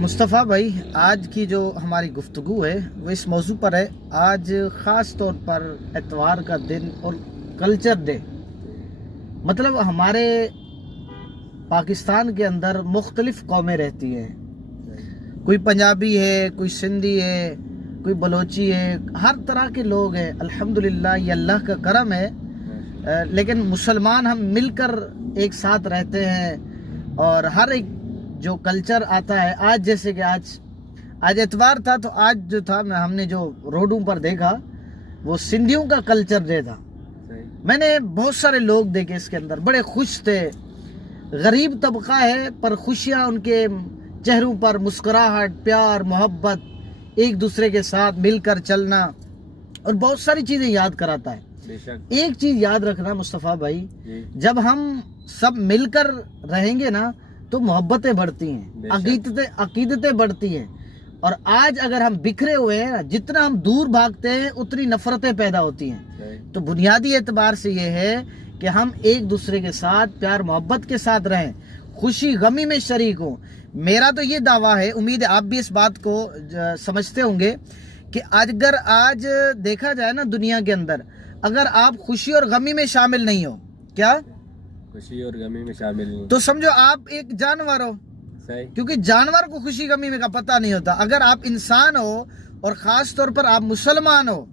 مصطفیٰ بھائی، آج کی جو ہماری گفتگو ہے وہ اس موضوع پر ہے۔ آج خاص طور پر اتوار کا دن اور کلچر ڈے، مطلب ہمارے پاکستان کے اندر مختلف قومیں رہتی ہیں، کوئی پنجابی ہے، کوئی سندھی ہے، کوئی بلوچی ہے، ہر طرح کے لوگ ہیں۔ الحمدللہ یہ اللہ کا کرم ہے، لیکن مسلمان ہم مل کر ایک ساتھ رہتے ہیں، اور ہر ایک جو کلچر آتا ہے۔ آج جیسے کہ آج اتوار تھا، تو آج جو تھا ہم نے جو روڈوں پر دیکھا وہ سندھیوں کا کلچر ڈے تھا۔ میں نے بہت سارے لوگ دیکھے اس کے اندر، بڑے خوش تھے، غریب طبقہ ہے پر خوشیاں ان کے چہروں پر، مسکراہٹ، پیار، محبت، ایک دوسرے کے ساتھ مل کر چلنا، اور بہت ساری چیزیں یاد کراتا ہے۔ ایک چیز یاد رکھنا مصطفیٰ بھائی، جب ہم سب مل کر رہیں گے نا تو محبتیں بڑھتی ہیں، عقیدتیں بڑھتی ہیں، اور آج اگر ہم بکھرے ہوئے ہیں، جتنا ہم دور بھاگتے ہیں اتنی نفرتیں پیدا ہوتی ہیں۔ تو بنیادی اعتبار سے یہ ہے کہ ہم ایک دوسرے کے ساتھ پیار محبت کے ساتھ رہیں، خوشی غمی میں شریک ہوں۔ میرا تو یہ دعویٰ ہے، امید ہے آپ بھی اس بات کو سمجھتے ہوں گے، کہ اگر آج دیکھا جائے نا دنیا کے اندر، اگر آپ خوشی اور غمی میں شامل نہیں ہو، کیا خوشی اور غمی میں شامل نہیں، تو سمجھو آپ ایک جانور ہو، کیونکہ جانور کو خوشی غمی میں کا پتہ نہیں ہوتا۔ اگر آپ انسان ہو، اور خاص طور پر آپ مسلمان ہو،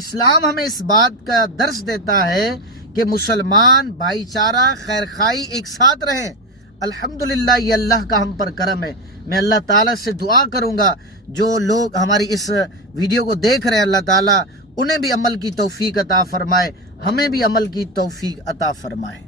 اسلام ہمیں اس بات کا درس دیتا ہے کہ مسلمان بھائی چارہ، خیر خائی ایک ساتھ رہیں۔ الحمدللہ یہ اللہ کا ہم پر کرم ہے۔ میں اللہ تعالیٰ سے دعا کروں گا جو لوگ ہماری اس ویڈیو کو دیکھ رہے ہیں، اللہ تعالیٰ انہیں بھی عمل کی توفیق عطا فرمائے، ہمیں بھی عمل کی توفیق عطا فرمائے۔